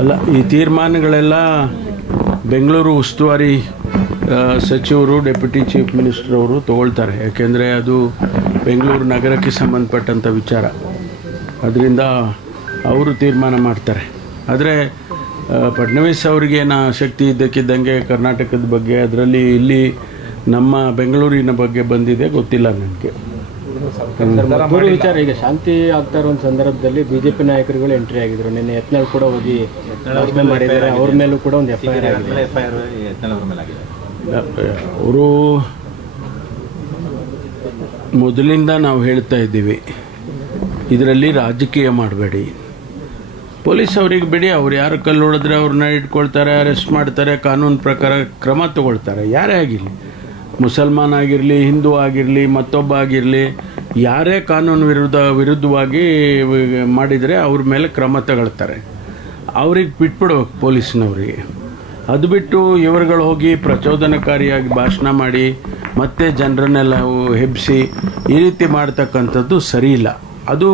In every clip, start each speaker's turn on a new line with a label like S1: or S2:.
S1: ಅಲ್ಲ, ಈ ತೀರ್ಮಾನಗಳೆಲ್ಲ ಬೆಂಗಳೂರು ಉಸ್ತುವಾರಿ ಸಚಿವರು, ಡೆಪ್ಯೂಟಿ ಚೀಫ್ ಮಿನಿಸ್ಟರ್ ಅವರು ತಗೊಳ್ತಾರೆ. ಯಾಕೆಂದರೆ ಅದು ಬೆಂಗಳೂರು ನಗರಕ್ಕೆ ಸಂಬಂಧಪಟ್ಟಂಥ ವಿಚಾರ. ಅದರಿಂದ ಅವರು ತೀರ್ಮಾನ ಮಾಡ್ತಾರೆ. ಆದರೆ ಫಡ್ನವೀಸ್ ಅವ್ರಿಗೇನು ಆಸಕ್ತಿ ಇದ್ದಕ್ಕಿದ್ದಂಗೆ ಕರ್ನಾಟಕದ ಬಗ್ಗೆ, ಅದರಲ್ಲಿ ಇಲ್ಲಿ ನಮ್ಮ ಬೆಂಗಳೂರಿನ ಬಗ್ಗೆ ಬಂದಿದೆ, ಗೊತ್ತಿಲ್ಲ ನನಗೆ.
S2: ಮೂರು ವಿಚಾರ ಈಗ ಶಾಂತಿ ಆಗ್ತಾ ಇರೋ ಒಂದು ಸಂದರ್ಭದಲ್ಲಿ ಬಿಜೆಪಿ ನಾಯಕರುಗಳು ಎಂಟ್ರಿ ಆಗಿದ್ರು. ನಿನ್ನೆ ಯತ್ನಾಳ್ ಕೂಡ ಹೋಗಿ ಮಾಡಿದ್ದಾರೆ. ಅವ್ರ ಮೇಲೂ ಕೂಡ ಒಂದು ಎಫ್ ಐ ಆರ್
S1: ಅವರು ಮೊದಲಿಂದ ನಾವು ಹೇಳ್ತಾ ಇದ್ದೀವಿ ಇದರಲ್ಲಿ ರಾಜಕೀಯ ಮಾಡಬೇಡಿ. ಪೊಲೀಸ್ ಅವ್ರಿಗೆ ಬಿಡಿ ಅವ್ರು ಯಾರು ಕಲ್ಲು ಹೊಡೆದ್ರೆ ಅವ್ರನ್ನ ಇಟ್ಕೊಳ್ತಾರೆ ಅರೆಸ್ಟ್ ಮಾಡ್ತಾರೆ ಕಾನೂನು ಪ್ರಕಾರ ಕ್ರಮ ತಗೊಳ್ತಾರೆ. ಯಾರೇ ಆಗಿರಲಿ ಮುಸಲ್ಮಾನ್ ಆಗಿರಲಿ ಹಿಂದೂ ಆಗಿರಲಿ ಮತ್ತೊಬ್ಬ ಆಗಿರಲಿ ಯಾರೇ ಕಾನೂನು ವಿರುದ್ಧ ವಿರುದ್ಧವಾಗಿ ಮಾಡಿದರೆ ಅವ್ರ ಮೇಲೆ ಕ್ರಮ ತಗೊಳ್ತಾರೆ. ಅವ್ರಿಗೆ ಬಿಟ್ಬಿಡ್ಬೇಕು ಪೊಲೀಸ್ನವ್ರಿಗೆ. ಅದು ಬಿಟ್ಟು ಇವರುಗಳು ಹೋಗಿ ಪ್ರಚೋದನಕಾರಿಯಾಗಿ ಭಾಷಣ ಮಾಡಿ, ಮತ್ತೆ ಜನರನ್ನೆಲ್ಲ ಹೆಬ್ಬಿಸಿ ಈ ರೀತಿ ಮಾಡ್ತಕ್ಕಂಥದ್ದು ಸರಿ ಇಲ್ಲ. ಅದು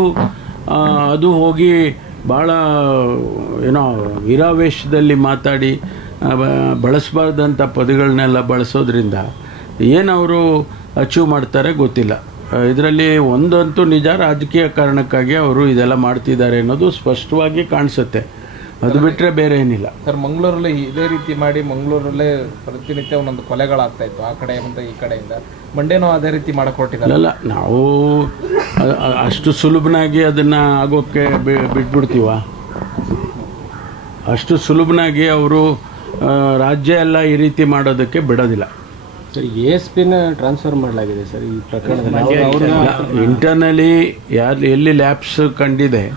S1: ಅದು ಹೋಗಿ ಭಾಳ ಏನೋ ವಿರಾವೇಶದಲ್ಲಿ ಮಾತಾಡಿ ಬಳಸಬಾರ್ದಂಥ ಪದಗಳನ್ನೆಲ್ಲ ಬಳಸೋದ್ರಿಂದ ಏನವರು ಅಚೀವ್ ಮಾಡ್ತಾರೆ ಗೊತ್ತಿಲ್ಲ. ಇದರಲ್ಲಿ ಒಂದಂತೂ ನಿಜ ರಾಜಕೀಯ ಕಾರಣಕ್ಕಾಗಿ ಅವರು ಇದೆಲ್ಲ ಮಾಡ್ತಿದ್ದಾರೆ ಅನ್ನೋದು ಸ್ಪಷ್ಟವಾಗಿ ಕಾಣಿಸುತ್ತೆ. ಅದು ಬಿಟ್ಟರೆ ಬೇರೆ ಏನಿಲ್ಲ.
S3: ಸರ್ ಮಂಗಳೂರಲ್ಲಿ ಇದೇ ರೀತಿ ಮಾಡಿ ಮಂಗಳೂರಲ್ಲೇ ಪ್ರತಿನಿತ್ಯ ಒಂದೊಂದು ಕೊಲೆಗಳಾಗ್ತಾ ಇತ್ತು ಆ ಕಡೆಯಿಂದ ಈ ಕಡೆಯಿಂದ. ಮಂಡ್ಯನೂ ಅದೇ ರೀತಿ
S1: ಮಾಡಿಕೊಟ್ಟಿದ್ದಲ್ಲ ನಾವು ಅಷ್ಟು ಸುಲಭನಾಗಿ ಅದನ್ನು ಆಗೋಕ್ಕೆ ಬಿಟ್ಬಿಡ್ತೀವ? ಅಷ್ಟು ಸುಲಭನಾಗಿ ಅವರು ರಾಜ್ಯ ಎಲ್ಲ ಈ ರೀತಿ ಮಾಡೋದಕ್ಕೆ ಬಿಡೋದಿಲ್ಲ.
S2: ಸರ್ ಎ ಎಸ್ ಪಿನ ಟ್ರಾನ್ಸ್ಫರ್ ಮಾಡಲಾಗಿದೆ ಸರ್ ಈ ಪ್ರಕರಣದಲ್ಲಿ. ಅವ್ರು-
S1: ಇಂಟರ್ನಲಿ ಯಾರು ಎಲ್ಲಿ ಲ್ಯಾಬ್ಸ್ ಕಂಡಿದೆ?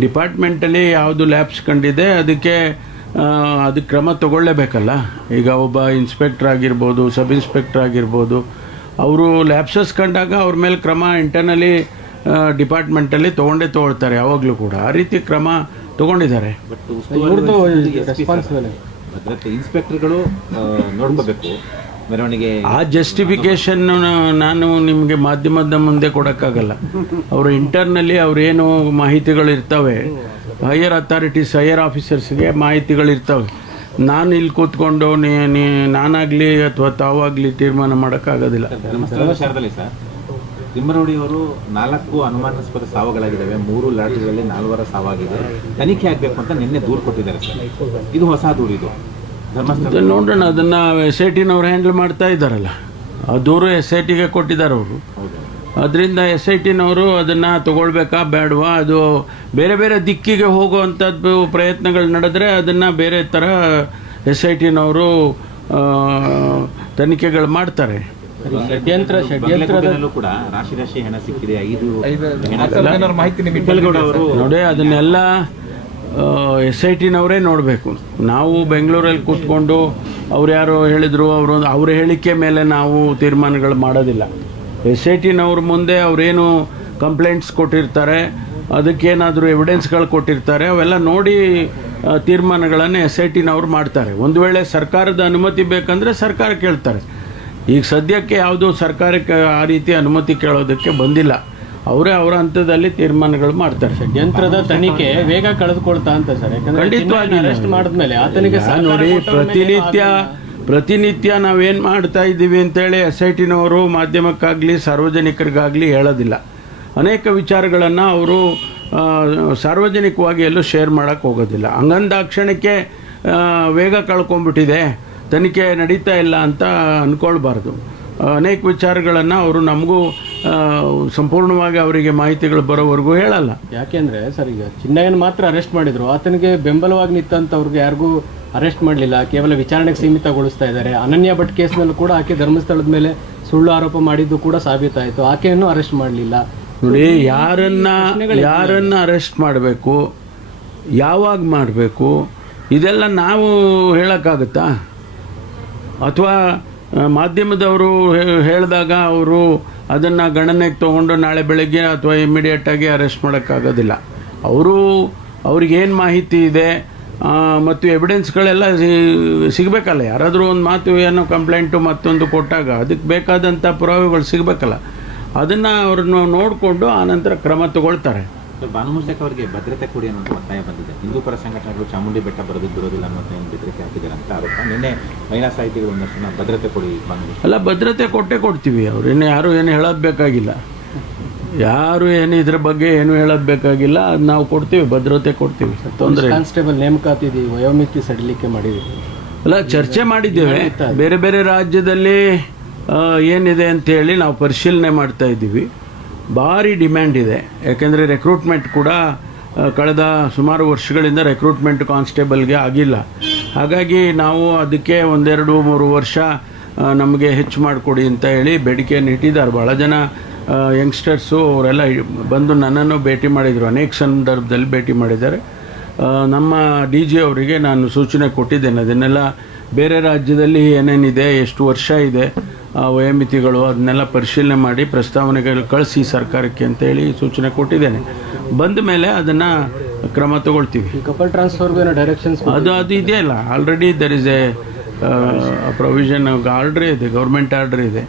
S1: ಡಿಪಾರ್ಟ್ಮೆಂಟಲ್ಲಿ ಯಾವುದು ಲ್ಯಾಬ್ಸ್ ಕಂಡಿದೆ ಅದಕ್ಕೆ ಅದು ಅದಕ್ಕೆ ಕ್ರಮ ತಗೊಳ್ಳೇಬೇಕಲ್ಲ? ಈಗ ಒಬ್ಬ ಇನ್ಸ್ಪೆಕ್ಟರ್ ಆಗಿರ್ಬೋದು ಸಬ್ ಇನ್ಸ್ಪೆಕ್ಟರ್ ಆಗಿರ್ಬೋದು ಅವರು ಲ್ಯಾಬ್ಸಸ್ ಕಂಡಾಗ ಅವ್ರ ಮೇಲೆ ಕ್ರಮ ಇಂಟರ್ನಲಿ ಡಿಪಾರ್ಟ್ಮೆಂಟಲ್ಲಿ ತೊಗೊಂಡೇ ತೊಗೊಳ್ತಾರೆ ಯಾವಾಗಲೂ ಕೂಡ. ಆ ರೀತಿ ಕ್ರಮ ತೊಗೊಂಡಿದ್ದಾರೆ.
S4: ಭದ್ರತೆ. ಇನ್ಸ್ಪೆಕ್ಟರ್ಗಳು ನೋಡ್ಕೋಬೇಕು. ಮೆರವಣಿಗೆ
S1: ಆ ಜಸ್ಟಿಫಿಕೇಶನ್ ನಾನು ನಿಮಗೆ ಮಾಧ್ಯಮದ ಮುಂದೆ ಕೊಡೋಕ್ಕಾಗಲ್ಲ. ಅವರು ಇಂಟರ್ನಲ್ಲಿ ಅವ್ರೇನು ಮಾಹಿತಿಗಳು ಇರ್ತವೆ ಹೈಯರ್ ಅಥಾರಿಟೀಸ್ ಹೈಯರ್ ಆಫೀಸರ್ಸ್ಗೆ ಮಾಹಿತಿಗಳು ಇರ್ತವೆ ನಾನು ಇಲ್ಲಿ ಕೂತ್ಕೊಂಡು ನೀ ನಾನಾಗಲಿ ಅಥವಾ ತಾವಾಗಲಿ ತೀರ್ಮಾನ ಮಾಡೋಕ್ಕಾಗೋದಿಲ್ಲ.
S4: ಧರ್ಮಸ್ಥಳದ ವಿಚಾರದಲ್ಲಿ ಸರ್ ತಿಮ್ಮರೋಡಿ ಅವರು ನಾಲ್ಕು ಅನುಮಾನಾಸ್ಪದ ಸಾವುಗಳಾಗಿದ್ದಾವೆ. ಮೂರು ಲಾಟರಿಗಳಲ್ಲಿ ನಾಲ್ವರ ಸಾವಾಗಿದೆ. ತನಿಖೆ ಆಗಬೇಕು ಅಂತ ನಿನ್ನೆ ದೂರು ಕೊಟ್ಟಿದ್ದಾರೆ ಸರ್. ಇದು ಹೊಸ ದೂರು ಇದು. ಧರ್ಮಸ್ಥಳ
S1: ಅದನ್ನ ನೋಡೋಣ ಅದನ್ನು ಎಸ್ ಐ ಟಿನವ್ರು ಹ್ಯಾಂಡಲ್ ಮಾಡ್ತಾ ಇದ್ದಾರಲ್ಲ. ಆ ದೂರು ಎಸ್ ಐ ಟಿಗೆ ಕೊಟ್ಟಿದ್ದಾರೆ ಅವರು. ಅದರಿಂದ ಎಸ್ ಐ ಟಿನವರು ಅದನ್ನು ತಗೊಳ್ಬೇಕಾ ಬೇಡವಾ ಅದು ಬೇರೆ ಬೇರೆ ದಿಕ್ಕಿಗೆ ಹೋಗುವಂಥದ್ದು ಪ್ರಯತ್ನಗಳು ನಡೆದ್ರೆ ಅದನ್ನು ಬೇರೆ ಥರ ಎಸ್ ಐ ಟಿನವರು ತನಿಖೆಗಳು ಮಾಡ್ತಾರೆ.
S2: ಷಡ್ಯಂತ್ರ
S4: ಕೂಡ ರಾಶಿ ರಾಶಿ ಹಣ ಸಿಕ್ಕಿದೆ ಐದು
S3: ಮಾಹಿತಿ
S1: ನೋಡಿ ಅದನ್ನೆಲ್ಲ ಎಸ್ ಐ ಟಿನವರೇ ನೋಡಬೇಕು. ನಾವು ಬೆಂಗಳೂರಲ್ಲಿ ಕೂತ್ಕೊಂಡು ಅವ್ರು ಯಾರೋ ಹೇಳಿದರು, ಅವರು ಅವ್ರ ಹೇಳಿಕೆ ಮೇಲೆ ನಾವು ತೀರ್ಮಾನಗಳು ಮಾಡೋದಿಲ್ಲ. ಎಸ್ ಐ ಟಿನವ್ರ ಮುಂದೆ ಅವರೇನು ಕಂಪ್ಲೇಂಟ್ಸ್ ಕೊಟ್ಟಿರ್ತಾರೆ, ಅದಕ್ಕೇನಾದರೂ ಎವಿಡೆನ್ಸ್ಗಳು ಕೊಟ್ಟಿರ್ತಾರೆ, ಅವೆಲ್ಲ ನೋಡಿ ತೀರ್ಮಾನಗಳನ್ನು ಎಸ್ ಐ ಟಿನವ್ರು ಮಾಡ್ತಾರೆ. ಒಂದು ವೇಳೆ ಸರ್ಕಾರದ ಅನುಮತಿ ಬೇಕಂದರೆ ಸರ್ಕಾರ ಕೇಳ್ತಾರೆ. ಈಗ ಸದ್ಯಕ್ಕೆ ಯಾವುದೂ ಸರ್ಕಾರಕ್ಕೆ ಆ ರೀತಿ ಅನುಮತಿ ಕೇಳೋದಕ್ಕೆ ಬಂದಿಲ್ಲ. ಅವರೇ ಅವರ ಹಂತದಲ್ಲಿ ತೀರ್ಮಾನಗಳು ಮಾಡ್ತಾರೆ ಸರ್.
S2: ಯಂತ್ರದ ತನಿಖೆ ವೇಗ ಕಳೆದುಕೊಳ್ತಾ ಅಂತ ಸರ್.
S1: ಖಂಡಿತವಾಗಿ
S2: ಅರೆಸ್ಟ್ ಮಾಡಿದ್ಮೇಲೆ ಆತನಿಗೆ
S1: ನೋಡಿ ಪ್ರತಿನಿತ್ಯ ಪ್ರತಿನಿತ್ಯ ನಾವೇನು ಮಾಡ್ತಾ ಇದ್ದೀವಿ ಅಂತೇಳಿ ಎಸ್ ಐ ಟಿನವರು ಮಾಧ್ಯಮಕ್ಕಾಗಲಿ ಸಾರ್ವಜನಿಕರಿಗಾಗಲಿ ಹೇಳೋದಿಲ್ಲ. ಅನೇಕ ವಿಚಾರಗಳನ್ನು ಅವರು ಸಾರ್ವಜನಿಕವಾಗಿ ಎಲ್ಲೂ ಶೇರ್ ಮಾಡೋಕ್ಕೆ ಹೋಗೋದಿಲ್ಲ. ಹಂಗಂದಾಕ್ಷಣಕ್ಕೆ ವೇಗ ಕಳ್ಕೊಂಡ್ಬಿಟ್ಟಿದೆ ತನಿಖೆ ನಡೀತಾ ಇಲ್ಲ ಅಂತ ಅಂದ್ಕೊಳ್ಬಾರ್ದು ಅನೇಕ ವಿಚಾರಗಳನ್ನು ಅವರು ನಮಗೂ ಸಂಪೂರ್ಣವಾಗಿ ಅವರಿಗೆ ಮಾಹಿತಿಗಳು ಬರೋವರೆಗೂ ಹೇಳಲ್ಲ.
S2: ಯಾಕೆಂದ್ರೆ ಸರ್ ಈಗ ಚಿನ್ನಯ್ಯನ ಮಾತ್ರ ಅರೆಸ್ಟ್ ಮಾಡಿದ್ರು. ಆತನಿಗೆ ಬೆಂಬಲವಾಗಿ ನಿಂತವ್ರಿಗೆ ಯಾರಿಗೂ ಅರೆಸ್ಟ್ ಮಾಡಲಿಲ್ಲ. ಕೇವಲ ವಿಚಾರಣೆಗೆ ಸೀಮಿತಗೊಳಿಸ್ತಾ ಇದ್ದಾರೆ. ಅನನ್ಯ ಭಟ್ ಕೇಸ್ನಲ್ಲೂ ಕೂಡ ಆಕೆ ಧರ್ಮಸ್ಥಳದ ಮೇಲೆ ಸುಳ್ಳು ಆರೋಪ ಮಾಡಿದ್ದು ಕೂಡ ಸಾಬೀತಾಯಿತು. ಆಕೆಯನ್ನು ಅರೆಸ್ಟ್ ಮಾಡಲಿಲ್ಲ.
S1: ನೋಡಿ ಯಾರನ್ನ ಯಾರನ್ನ ಅರೆಸ್ಟ್ ಮಾಡಬೇಕು ಯಾವಾಗ ಮಾಡಬೇಕು ಇದೆಲ್ಲ ನಾವು ಹೇಳೋಕ್ಕಾಗುತ್ತಾ? ಅಥವಾ ಮಾಧ್ಯಮದವರು ಹೇಳಿದಾಗ ಅವರು ಅದನ್ನು ಗಣನೆಗೆ ತೊಗೊಂಡು ನಾಳೆ ಬೆಳಗ್ಗೆ ಅಥವಾ ಇಮ್ಮಿಡಿಯೇಟಾಗಿ ಅರೆಸ್ಟ್ ಮಾಡೋಕ್ಕಾಗೋದಿಲ್ಲ. ಅವರು ಅವ್ರಿಗೇನು ಮಾಹಿತಿ ಇದೆ ಮತ್ತು ಎವಿಡೆನ್ಸ್ಗಳೆಲ್ಲ ಸಿಗಬೇಕಲ್ಲ. ಯಾರಾದರೂ ಒಂದು ಮಾತು ಏನೋ ಕಂಪ್ಲೇಂಟು ಮತ್ತೊಂದು ಕೊಟ್ಟಾಗ ಅದಕ್ಕೆ ಬೇಕಾದಂಥ ಪುರಾವೆಗಳು ಸಿಗಬೇಕಲ್ಲ. ಅದನ್ನು ಅವ್ರನ್ನ ನೋಡಿಕೊಂಡು ಆನಂತರ ಕ್ರಮ ತಗೊಳ್ತಾರೆ.
S4: ಸರ್ ಭಾನುಮುಸ್ತಕ್ ಅವರಿಗೆ ಭದ್ರತೆ ಕೊಡಿ ಅನ್ನೋ ಒತ್ತಾಯ ಬಂದಿದೆ. ಹಿಂದೂ ಪರ ಸಂಘಟನೆಗಳು ಚಾಮುಂಡಿ ಬೆಟ್ಟ ಬರೋದು ಬಿಡೋದಿಲ್ಲ ಅನ್ನೋ ಏನು ಬೆದರಿಕೆ ಹಾಕಿದ್ದಾರೆ ಅಂತ ಆರೋಪ. ನಿನ್ನೆ ಮಹಿಳಾ ಸಾಹಿತಿಗಳು ಒಂದಷ್ಟು ಜನ ಭದ್ರತೆ ಕೊಡಿ
S1: ಅಲ್ಲ ಭದ್ರತೆ ಕೊಟ್ಟೆ ಕೊಡ್ತೀವಿ ಅವ್ರು. ಇನ್ನು ಯಾರು ಏನು ಹೇಳೋದು ಬೇಕಾಗಿಲ್ಲ. ಯಾರು ಏನು ಇದ್ರ ಬಗ್ಗೆ ಏನು ಹೇಳೋದು ಬೇಕಾಗಿಲ್ಲ. ಅದು ನಾವು ಕೊಡ್ತೀವಿ ಭದ್ರತೆ ಕೊಡ್ತೀವಿ. ತೊಂದರೆ.
S2: ಕಾನ್ಸ್ಟೇಬಲ್ ನೇಮಕಾತಿ ವಯೋಮಿತಿ ಸಡಿಲಿಕೆ ಮಾಡಿದ್ದೀವಿ.
S1: ಅಲ್ಲ ಚರ್ಚೆ ಮಾಡಿದ್ದೇವೆ. ಬೇರೆ ಬೇರೆ ರಾಜ್ಯದಲ್ಲಿ ಆ, ಏನಿದೆ ಅಂತ ಹೇಳಿ ನಾವು ಪರಿಶೀಲನೆ ಮಾಡ್ತಾ ಇದ್ದೀವಿ. ಭಾರಿ ಡಿಮ್ಯಾಂಡ್ ಇದೆ. ಯಾಕೆಂದರೆ ರೆಕ್ರೂಟ್ಮೆಂಟ್ ಕೂಡ ಕಳೆದ ಸುಮಾರು ವರ್ಷಗಳಿಂದ ರೆಕ್ರೂಟ್ಮೆಂಟ್ ಕಾನ್ಸ್ಟೇಬಲ್ಗೆ ಆಗಿಲ್ಲ. ಹಾಗಾಗಿ ನಾವು ಅದಕ್ಕೆ ಒಂದೆರಡು, ಮೂರು ವರ್ಷ ನಮಗೆ ಹೆಚ್ಚು ಮಾಡಿಕೊಡಿ ಅಂತ ಹೇಳಿ ಬೇಡಿಕೆಯನ್ನು ಇಟ್ಟಿದ್ದಾರೆ. ಭಾಳ ಜನ ಯಂಗ್ಸ್ಟರ್ಸು ಅವರೆಲ್ಲ ಬಂದು ನನ್ನನ್ನು ಭೇಟಿ ಮಾಡಿದರು. ಅನೇಕ ಸಂದರ್ಭದಲ್ಲಿ ಭೇಟಿ ಮಾಡಿದ್ದಾರೆ. ನಮ್ಮ ಡಿ ಜಿ ಅವರಿಗೆ ನಾನು ಸೂಚನೆ ಕೊಟ್ಟಿದ್ದೇನೆ. ಅದನ್ನೆಲ್ಲ ಬೇರೆ ರಾಜ್ಯದಲ್ಲಿ ಏನೇನಿದೆ, ಎಷ್ಟು ವರ್ಷ ಇದೆ ವಯೋಮಿತಿಗಳು ಅದನ್ನೆಲ್ಲ ಪರಿಶೀಲನೆ ಮಾಡಿ ಪ್ರಸ್ತಾವನೆಗಳು ಕಳಿಸಿ ಸರ್ಕಾರಕ್ಕೆ ಅಂತೇಳಿ ಸೂಚನೆ ಕೊಟ್ಟಿದ್ದೇನೆ. ಬಂದ ಮೇಲೆ ಅದನ್ನು ಕ್ರಮ ತಗೊಳ್ತೀವಿ.
S2: ಕಪಲ್ ಟ್ರಾನ್ಸ್ಫರ್ಗೂ ಡೈರೆಕ್ಷನ್ಸ್
S1: ಅದು ಅದು ಇದೆಯಲ್ಲ already there is a provision ಆರ್ಡ್ರೇ ಇದೆ ಗೌರ್ಮೆಂಟ್ ಆರ್ಡ್ರ್ ಇದೆ.